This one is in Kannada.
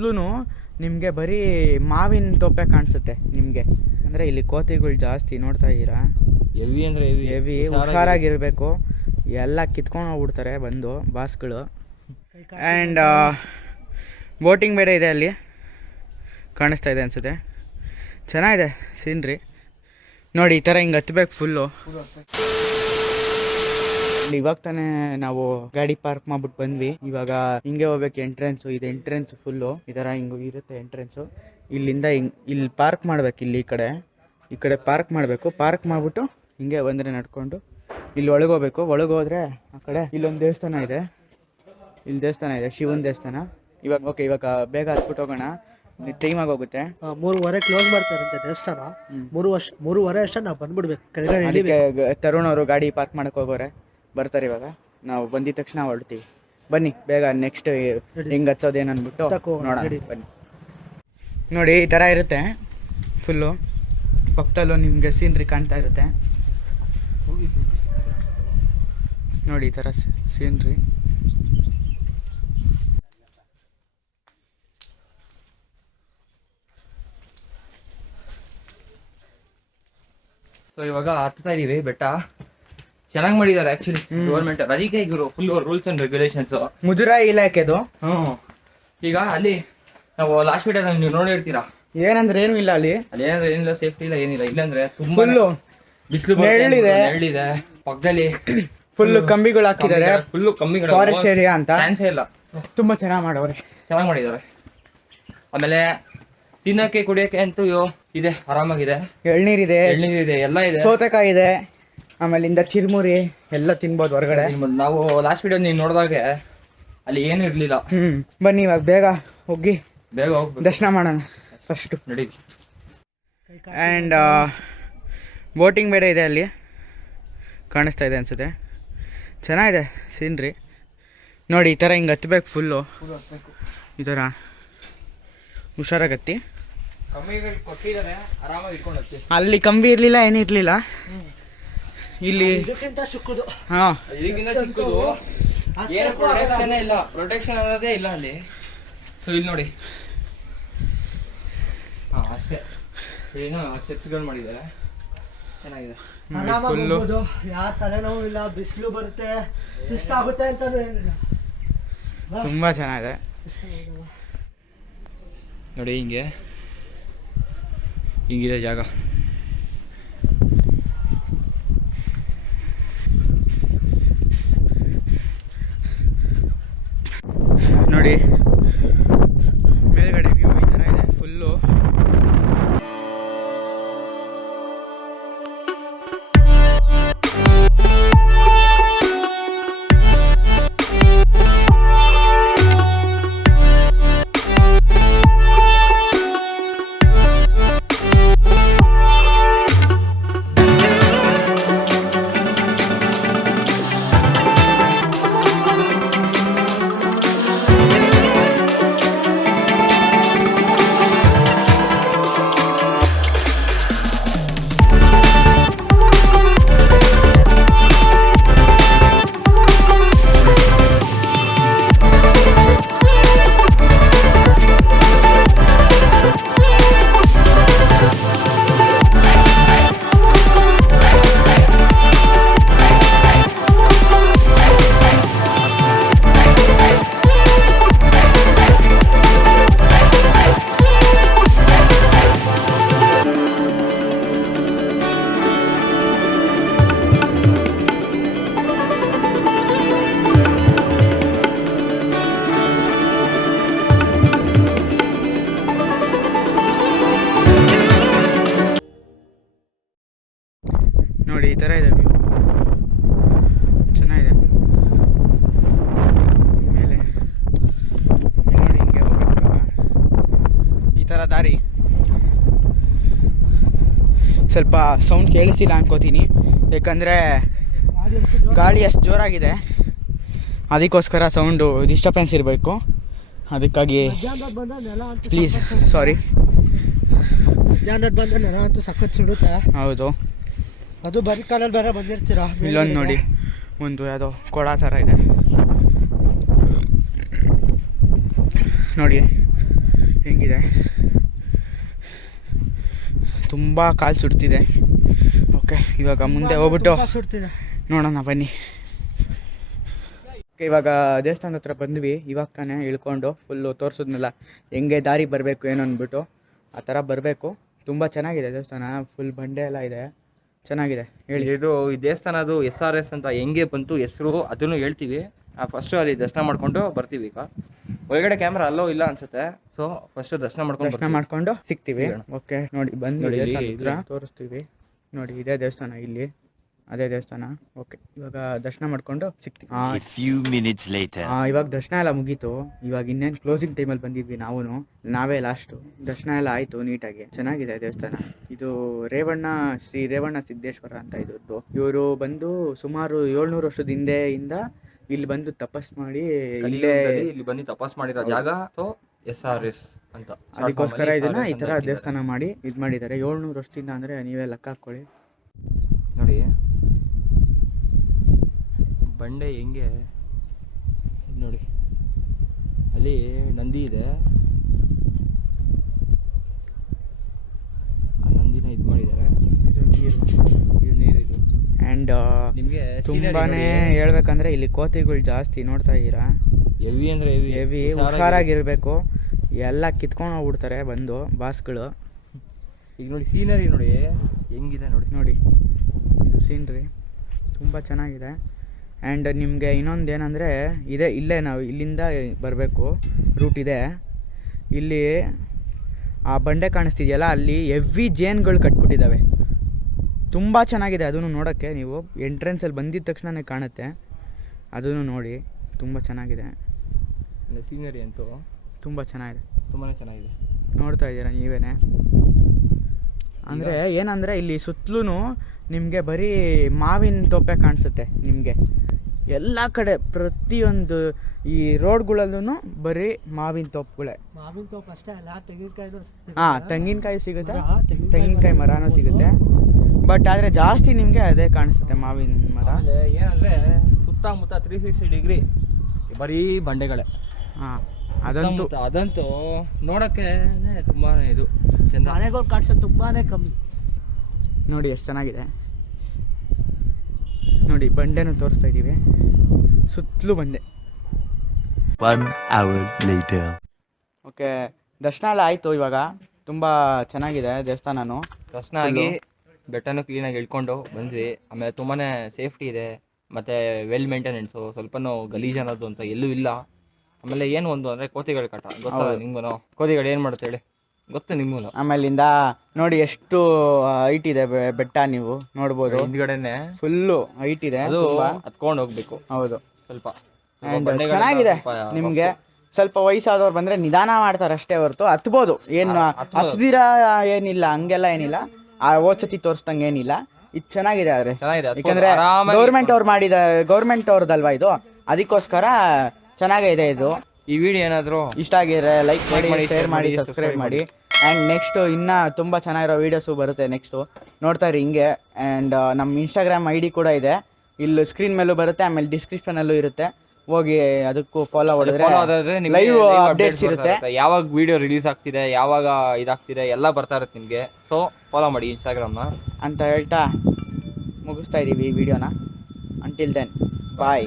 ಸುತ್ತಲೂ ನಿಮಗೆ ಬರೀ ಮಾವಿನ ತೋಪೆ ಕಾಣಿಸುತ್ತೆ ನಿಮಗೆ. ಅಂದರೆ ಇಲ್ಲಿ ಕೋತಿಗಳು ಜಾಸ್ತಿ ನೋಡ್ತಾ ಇದ್ದೀರಾ. ಹೆವಿ ಅಂದರೆ ಹೆವಿ, ಹುಷಾರಾಗಿರಬೇಕು. ಎಲ್ಲ ಕಿತ್ಕೊಂಡು ಹೋಗ್ಬಿಡ್ತಾರೆ ಬಂದು ಬಾಸ್ಗಳು. ಆ್ಯಂಡ್ ಬೋಟಿಂಗ್ ಬೇರೆ ಇದೆ ಅಲ್ಲಿ, ಕಾಣಿಸ್ತಾ ಇದೆ ಅನಿಸುತ್ತೆ. ಚೆನ್ನಾಗಿದೆ ಸೀನ್ರಿ ನೋಡಿ. ಈ ಥರ ಹಿಂಗೆ ಹತ್ಬೇಕು ಫುಲ್ಲು. ಇವಾಗ ತಾನೇ ನಾವು ಗಾಡಿ ಪಾರ್ಕ್ ಮಾಡ್ಬಿಟ್ಟು ಬಂದ್ವಿ. ಇವಾಗ ಹಿಂಗೆ ಹೋಗ್ಬೇಕು ಎಂಟ್ರೆನ್ಸು. ಇದು ಎಂಟ್ರೆನ್ಸ್ ಫುಲ್ಲು ಈ ಥರ ಹಿಂಗೆ ಇರುತ್ತೆ ಎಂಟ್ರೆನ್ಸು. ಇಲ್ಲಿಂದ ಇಲ್ಲಿ ಪಾರ್ಕ್ ಮಾಡ್ಬೇಕು. ಇಲ್ಲಿ ಈ ಕಡೆ ಪಾರ್ಕ್ ಮಾಡಬೇಕು. ಪಾರ್ಕ್ ಮಾಡಿಬಿಟ್ಟು ಹಿಂಗೆ ಬಂದರೆ ನಡ್ಕೊಂಡು ಇಲ್ಲಿ ಒಳಗೋಗ್ಬೇಕು. ಒಳಗೋದ್ರೆ ಆ ಕಡೆ ಇಲ್ಲೊಂದು ದೇವಸ್ಥಾನ ಇದೆ. ಇಲ್ಲಿ ದೇವಸ್ಥಾನ ಇದೆ, ಶಿವನ ದೇವಸ್ಥಾನ. ಇವಾಗ ಬೇಗ ಹತ್ಬಿಟ್ಟು ಹೋಗೋಣ, ಟೈಮ್ ಆಗೋಗುತ್ತೆ. 3:30 ಕ್ಲೋಸ್ ಮಾಡ್ತಾರಂತೆ ದೇವಸ್ಥಾನ. 3:30 ಅಷ್ಟೇ ನಾವು ಬಂದ್ಬಿಡ್ಬೇಕು. ಅದಕ್ಕೆ ತರುಣ್ ಅವರು ಗಾಡಿ ಪಾರ್ಕ್ ಮಾಡಕ್ಕೆ ಹೋಗೋರೆ, ಬರ್ತಾರೆ. ಇವಾಗ ನಾವು ಬಂದಿದ ತಕ್ಷಣ ಹೊರಡ್ತೀವಿ. ಬನ್ನಿ ಬೇಗ ನೆಕ್ಸ್ಟ್ ಹೆಂಗೆ ಹತ್ತೋದೇನು ಅಂದ್ಬಿಟ್ಟು ನೋಡೋಣ. ಬನ್ನಿ ನೋಡಿ, ಈ ಥರ ಇರುತ್ತೆ ಫುಲ್ಲು. ಪಕ್ಕದಲ್ಲೂ ನಿಮಗೆ ಸೀನ್ರಿ ಕಾಣ್ತಾ ಇರುತ್ತೆ ನೋಡಿ. ಈ ಥರ ಸೀನ್ರಿ. ಸೊ ಇವಾಗ ಹತ್ತಾ ಇದೀವಿ ಬೆಟ್ಟ. ಚೆನ್ನಾಗಿ ಮಾಡಿದ್ದಾರೆ ಆಕ್ಚುಲಿ ಗೌರ್ಮೆಂಟ್. ಅದಕ್ಕೆ ಇವರು ಫುಲ್ ರೂಲ್ಸ್ ಅಂಡ್ ರೆಗ್ಯುಲೇಷನ್ಸ್ ಮುಜರಾಯಿ ಇಲಾಖೆದು. ಈಗ ಅಲ್ಲಿ ನಾವು ಲಾಸ್ಟ್ ವಿಡಿಯೋ ನೀವು ನೋಡಿರ್ತೀರಾ. ಏನಂದ್ರೆ ಏನು ಇಲ್ಲ ಅಲ್ಲಿ ಏನಂದ್ರೆ ಏನಿಲ್ಲ, ಸೇಫ್ಟಿ ಇಲ್ಲ, ಏನಿಲ್ಲ. ಇಲ್ಲಾಂದ್ರೆ ತುಂಬಾ ಬಿಸಿಲು ನೆರಳಿದೆ. ಪಕ್ಕದಲ್ಲಿ ಫುಲ್ ಕಂಬಿಗಳು ಹಾಕಿದ್ದಾರೆ. ಫುಲ್ ಕಂಬಿಗಳು, ಫಾರೆಸ್ಟ್ ಏರಿಯಾ ಅಂತ. ಚಾನ್ಸೇ ಇಲ್ಲ. ತುಂಬಾ ಚೆನ್ನಾಗಿ ಮಾಡವ್ರೆ, ಚೆನ್ನಾಗಿ ಮಾಡಿದ್ದಾರೆ. ಆಮೇಲೆ ತಿನ್ನಕ್ಕೆ ಕುಡಿಯಕ್ಕೆ ಅಂತೂ ಇದೆ, ಆರಾಮಾಗಿದೆ. ಎಳ್ನೀರಿದೆ, ಎಲ್ಲ ಇದೆ. ಸೌತೆಕಾಯಿ ಇದೆ, ಆಮೇಲಿಂದ ಚಿರ್ಮುರಿ ಎಲ್ಲ ತಿನ್ಬೋದು ಹೊರಗಡೆ. ನಾವು ಲಾಸ್ಟ್ ವಿಡಿಯೋ ನೀವು ನೋಡಿದಾಗ ಅಲ್ಲಿ ಏನು ಇರ್ಲಿಲ್ಲ. ಬನ್ನಿ ಇವಾಗ ಬೇಗ ಹೋಗಿ ಹೋಗ್ಬೇಕು, ದರ್ಶನ ಮಾಡೋಣ ಫಸ್ಟು. ನಡಿ. ಆ್ಯಂಡ್ ಬೋಟಿಂಗ್ ಬೇರೆ ಇದೆ ಅಲ್ಲಿ, ಕಾಣಿಸ್ತಾ ಇದೆ ಅನಿಸುತ್ತೆ. ಚೆನ್ನಾಗಿದೆ ಸೀನ್ರಿ ನೋಡಿ. ಈ ಥರ ಹಿಂಗೆ ಹತ್ಬೇಕು ಫುಲ್ಲು. ಈ ಥರ ಹುಷಾರಾಗತ್ತಿ. ಅಲ್ಲಿ ಕಂಬಿ ಇರಲಿಲ್ಲ, ಏನಿರಲಿಲ್ಲ ಇಲ್ಲಿ. ಹಾಂ, ಪ್ರೊಟೆಕ್ಷನ್ ಅನ್ನೋದೇ ಇಲ್ಲ ಅಲ್ಲಿ. ಸೊ ಇಲ್ಲಿ ನೋಡಿ, ಅಷ್ಟೇ ಸ್ಟೆಪ್ಸ್ಗಳು ಮಾಡಿದ್ದಾರೆ, ಚೆನ್ನಾಗಿದೆ. ಯಾವ ತಲೆನೋವು ಇಲ್ಲ, ಬಿಸಿಲು ಬರುತ್ತೆ, ಇಷ್ಟ ಆಗುತ್ತೆ ಅಂತ ತುಂಬಾ ಚೆನ್ನಾಗಿದೆ ನೋಡಿ. ಹಿಂಗಿದೆ ಜಾಗ. ನೋಡಿ ಮೇಲ್ಗಡೆ ವ್ಯೂ ಈ ಥರ ಇದೆ ಫುಲ್ಲು. ನೋಡಿ ಈ ಥರ ಇದೆ ವ್ಯೂ, ಚೆನ್ನಾಗಿದೆ. ಮೇಲೆ ನೋಡಿ ಹಿಂಗೆ ಹೋಗ್ಬೇಕು. ಈ ಥರ ದಾರಿ ಸ್ವಲ್ಪ ಸೌಂಡ್ ಕೇಳಿಸಿಲ್ಲ ಅನ್ಕೋತೀನಿ, ಯಾಕಂದರೆ ಗಾಳಿ ಅಷ್ಟು ಜೋರಾಗಿದೆ. ಅದಕ್ಕೋಸ್ಕರ ಸೌಂಡು ಡಿಸ್ಟರ್ಬೆನ್ಸ್ ಇರಬೇಕು. ಅದಕ್ಕಾಗಿ ಪ್ಲೀಸ್ ಸಾರಿ. ಮಧ್ಯಾಹ್ನದ ಬಂದ ನೆಲ ಅಂತೂ ಸಖತ್ ಸಿಡುತ್ತೆ. ಹೌದು, ಅದು ಬರೀ ಕಾಲಲ್ಲಿ ಬೇರೆ ಬಂದಿರ್ತೀರಾ. ಇಲ್ಲೊಂದು ನೋಡಿ, ಒಂದು ಯಾವುದೋ ಕೊಳ ಥರ ಇದೆ ನೋಡಿ. ಹೆಂಗಿದೆ, ತುಂಬ ಕಾಲು ಸುಡ್ತಿದೆ. ಓಕೆ, ಇವಾಗ ಮುಂದೆ ಹೋಗ್ಬಿಟ್ಟು ನೋಡೋಣ ಬನ್ನಿ. ಇವಾಗ ದೇವಸ್ಥಾನದ ಹತ್ರ ಬಂದ್ವಿ. ಇವಾಗ ತಾನೇ ಇಳ್ಕೊಂಡು ಫುಲ್ಲು ತೋರಿಸಿದ್ನಲ್ಲ ಹೆಂಗೆ ದಾರಿ ಬರಬೇಕು ಏನು ಅಂದ್ಬಿಟ್ಟು ಆ ಥರ ಬರಬೇಕು. ತುಂಬ ಚೆನ್ನಾಗಿದೆ ದೇವಸ್ಥಾನ, ಫುಲ್ ಬಂಡೆ ಎಲ್ಲ ಇದೆ, ಚೆನ್ನಾಗಿದೆ. ಹೇಳಿ. ಇದು ಈ ದೇವಸ್ಥಾನದು SRS ಅಂತ ಹೆಂಗೆ ಬಂತು ಹೆಸರು ಅದನ್ನು ಹೇಳ್ತೀವಿ. ಫಸ್ಟು ಅಲ್ಲಿ ದರ್ಶನ ಮಾಡ್ಕೊಂಡು ಬರ್ತೀವಿ. ಈಗ ಒಳಗಡೆ ಕ್ಯಾಮ್ರಾ ಅಲ್ಲೋ ಇಲ್ಲ ಅನ್ಸುತ್ತೆ. ಸೊ ಫಸ್ಟ್ ದರ್ಶನ ಮಾಡ್ಕೊಂಡು ಸಿಗ್ತೀವಿ. ಓಕೆ, ನೋಡಿ ಬಂದು ತೋರಿಸ್ತೀವಿ. ನೋಡಿ ಇದೇ ದೇವಸ್ಥಾನ, ಇಲ್ಲಿ ಅದೇ ದೇವಸ್ಥಾನ. ಓಕೆ, ಇವಾಗ ದರ್ಶನ ಮಾಡ್ಕೊಂಡು ಸಿಗ್ತೀವಿ. ಇವಾಗ ದರ್ಶನ ಎಲ್ಲ ಮುಗೀತು. ಇವಾಗ ಇನ್ನೇನು ಕ್ಲೋಸಿಂಗ್ ಟೈಮಲ್ಲಿ ಬಂದಿದ್ವಿ ನಾವೇ ಲಾಸ್ಟು. ದರ್ಶನ ಎಲ್ಲ ಆಯಿತು ನೀಟಾಗಿ, ಚೆನ್ನಾಗಿದೆ ದೇವಸ್ಥಾನ. ಇದು ಶ್ರೀ ರೇವಣ್ಣ ಸಿದ್ದೇಶ್ವರ ಅಂತ ಇದ್ದು. ಇವರು ಬಂದು ಸುಮಾರು 700 ವರ್ಷದ ಹಿಂದೆಯಿಂದ ಇಲ್ಲಿ ಬಂದು ತಪಸ್ ಮಾಡಿ ಇಲ್ಲಿ ಬಂದು ತಪಸ್ ಮಾಡಿರೋ ಜಾಗ. ಸೊ SRS ಅಂತ ಅದಕ್ಕೋಸ್ಕರ ಇದನ್ನ ಈ ತರ ದೇವಸ್ಥಾನ ಮಾಡಿ ಮಾಡಿದ್ದಾರೆ. 700 ವರ್ಷದಿಂದ ಅಂದ್ರೆ ನೀವೇ ಲೆಕ್ಕ ಹಾಕೊಳ್ಳಿ. ನೋಡಿ ಬಂಡೆ ಹೆಂಗೆ ನೋಡಿ, ಅಲ್ಲಿ ನಂದಿ ಇದೆ, ಆ ನಂದಿನ ಮಾಡಿದ್ದಾರೆ. ಇದು ನೀರು. ಆ್ಯಂಡ್ ನಿಮಗೆ ತುಂಬಾನೇ ಹೇಳ್ಬೇಕಂದ್ರೆ ಇಲ್ಲಿ ಕೋತಿಗಳು ಜಾಸ್ತಿ, ನೋಡ್ತಾ ಇದ್ದೀರಾ. ಹೆವಿ ಅಂದರೆ ಹೆವಿ, ಹುಷಾರಾಗಿರ್ಬೇಕು. ಎಲ್ಲ ಕಿತ್ಕೊಂಡು ಹೋಗ್ಬಿಡ್ತಾರೆ ಬಂದು ಬಾಸ್ಗಳು. ಈಗ ನೋಡಿ ಸೀನರಿ ನೋಡಿ ಹೆಂಗಿದೆ ನೋಡಿ ಇದು ಸೀನ್ರಿ ತುಂಬ ಚೆನ್ನಾಗಿದೆ. ಆ್ಯಂಡ್ ನಿಮಗೆ ಇನ್ನೊಂದು ಏನಂದರೆ ಇಲ್ಲೇ ನಾವು ಇಲ್ಲಿಂದ ಬರಬೇಕು, ರೂಟ್ ಇದೆ. ಇಲ್ಲಿ ಆ ಬಂಡೆ ಕಾಣಿಸ್ತಿದೆಯಲ್ಲ, ಅಲ್ಲಿ ಹೆವಿ ಜೇನ್ಗಳು ಕಟ್ಬಿಟ್ಟಿದ್ದಾವೆ. ತುಂಬ ಚೆನ್ನಾಗಿದೆ ಅದನ್ನು ನೋಡೋಕ್ಕೆ. ನೀವು ಎಂಟ್ರೆನ್ಸಲ್ಲಿ ಬಂದಿದ್ದ ತಕ್ಷಣವೇ ಕಾಣುತ್ತೆ. ಅದನ್ನು ನೋಡಿ, ತುಂಬ ಚೆನ್ನಾಗಿದೆ. ಸೀನರಿ ಅಂತೂ ತುಂಬ ಚೆನ್ನಾಗಿದೆ, ತುಂಬಾ ಚೆನ್ನಾಗಿದೆ. ನೋಡ್ತಾ ಇದ್ದೀರಾ ನೀವೇನೆ. ಅಂದರೆ ಏನಂದರೆ ಇಲ್ಲಿ ಸುತ್ತಲೂ ನಿಮಗೆ ಬರೀ ಮಾವಿನ ತೋಪೆ ಕಾಣಿಸುತ್ತೆ. ನಿಮಗೆ ಎಲ್ಲ ಕಡೆ ಪ್ರತಿಯೊಂದು ಈ ರೋಡ್ಗಳಲ್ಲೂ ಬರೀ ಮಾವಿನ ತೋಪುಗಳೇ. ಮಾವಿನ ತೋಪ ಅಷ್ಟೇ ಅಲ್ಲ, ತೆಂಗಿನಕಾಯಿನೂ. ತೆಂಗಿನಕಾಯಿ ಸಿಗುತ್ತೆ, ತೆಂಗಿನಕಾಯಿ ಮರನೂ ಸಿಗುತ್ತೆ. ಬಟ್ ಆದರೆ ಜಾಸ್ತಿ ನಿಮಗೆ ಅದೇ ಕಾಣಿಸುತ್ತೆ, ಮಾವಿನ ಮರ. ಏನಂದರೆ ಸುತ್ತಮುತ್ತ 360 ಡಿಗ್ರಿ ಬರೀ ಬಂಡೆಗಳೇ. ಅದಂತೂ ನೋಡೋಕ್ಕೆ ತುಂಬಾ ಇದು ಚಂದ. ಮನೆಗಳು ಕಾಣಿಸೋದು ತುಂಬಾನೇ ಕಮ್ಮಿ. ನೋಡಿ ಎಷ್ಟು ಚೆನ್ನಾಗಿದೆ ನೋಡಿ. ಬಂಡೆನೂ ತೋರಿಸ್ತಾ ಇದ್ದೀವಿ, ಸುತ್ತಲೂ ಬಂಡೆ. 1 hour later. ಓಕೆ, ದರ್ಶನ ಎಲ್ಲ ಆಯಿತು. ಇವಾಗ ತುಂಬ ಚೆನ್ನಾಗಿದೆ ದೇವಸ್ಥಾನನೂ. ದರ್ಶನ ಆಗಿ ಬೆಟ್ಟನೂ ಕ್ಲೀನಾಗಿ ಇಳ್ಕೊಂಡು ಬಂದ್ವಿ. ಆಮೇಲೆ ತುಂಬಾ ಸೇಫ್ಟಿ ಇದೆ, ಮತ್ತು ವೆಲ್ ಮೇಂಟೆನೆನ್ಸು, ಸ್ವಲ್ಪನೂ ಗಲೀಜು ಅನ್ನೋದು ಅಂತ ಎಲ್ಲೂ ಇಲ್ಲ. ಆಮೇಲೆ ಏನು ಒಂದು ಅಂದರೆ ಕೋತಿಗಳ ಕಾಟ ಗೊತ್ತಲ್ಲ ನಿಮ್ಗೂ. ಕೋತಿಗಳು ಏನು ಮಾಡುತ್ತೆ ಹೇಳಿ, ಗೊತ್ತು ನಿಮ್ಗೂ. ಆಮೇಲಿಂದ ನೋಡಿ ಎಷ್ಟು ಹೈಟ್ ಇದೆ ಬೆಟ್ಟ, ನೀವು ನೋಡ್ಬೋದು. ಹಿಂದ್ಗಡೆನೆ ಫುಲ್ಲು ಹೈಟ್ ಇದೆ, ಅದು ಹತ್ಕೊಂಡು ಹೋಗ್ಬೇಕು. ಹೌದು, ಸ್ವಲ್ಪ ಚೆನ್ನಾಗಿದೆ. ನಿಮ್ಗೆ ಸ್ವಲ್ಪ ವಯಸ್ಸಾದವ್ರು ಬಂದ್ರೆ ನಿಧಾನ ಮಾಡ್ತಾರೆ ಅಷ್ಟೇ ಹೊರತು ಹತ್ಬೋದು. ಏನು ಹಚ್ದಿರಾ ಏನಿಲ್ಲ, ಹಂಗೆಲ್ಲ ಏನಿಲ್ಲ. ಆ ಓಚತಿ ತೋರಿಸ್ದಂಗೆ ಏನಿಲ್ಲ. ಇದು ಚೆನ್ನಾಗಿದೆ. ಆದ್ರೆ ಯಾಕಂದ್ರೆ ಗೌರ್ಮೆಂಟ್ ಅವ್ರದಲ್ವಾ ಇದು, ಅದಕ್ಕೋಸ್ಕರ ಚೆನ್ನಾಗಿದೆ ಇದು. ಈ ವಿಡಿಯೋ ಏನಾದರೂ ಇಷ್ಟ ಆಗಿದ್ರೆ ಲೈಕ್ ಮಾಡಿ, ಶೇರ್ ಮಾಡಿ, ಸಬ್ಸ್ಕ್ರೈಬ್ ಮಾಡಿ. ಆ್ಯಂಡ್ ನೆಕ್ಸ್ಟು ಇನ್ನೂ ತುಂಬ ಚೆನ್ನಾಗಿರೋ ವೀಡಿಯೋಸು ಬರುತ್ತೆ ನೆಕ್ಸ್ಟು, ನೋಡ್ತಾ ಇರಿ ಹಿಂಗೆ. ಆ್ಯಂಡ್ ನಮ್ಮ ಇನ್ಸ್ಟಾಗ್ರಾಮ್ ID ಕೂಡ ಇದೆ, ಇಲ್ಲಿ ಸ್ಕ್ರೀನ್ ಮೇಲೂ ಬರುತ್ತೆ, ಆಮೇಲೆ ಡಿಸ್ಕ್ರಿಪ್ಷನಲ್ಲೂ ಇರುತ್ತೆ. ಹೋಗಿ ಅದಕ್ಕೂ ಫಾಲೋ ಮಾಡಿದ್ರೆ ಲೈವ್ ಅಪ್ಡೇಟ್ಸ್ ಇರುತ್ತೆ. ಯಾವಾಗ ವಿಡಿಯೋ ರಿಲೀಸ್ ಆಗ್ತಿದೆ, ಯಾವಾಗ ಇದಾಗ್ತಿದೆ ಎಲ್ಲ ಬರ್ತಾ ಇರುತ್ತೆ ನಿಮಗೆ. ಸೊ ಫಾಲೋ ಮಾಡಿ ಇನ್ಸ್ಟಾಗ್ರಾಮ್ನ ಅಂತ ಹೇಳ್ತಾ ಮುಗಿಸ್ತಾ ಇದ್ದೀವಿ ಈ ವಿಡಿಯೋನ. ಅಂಟಿಲ್ ದೆನ್ ಬಾಯ್.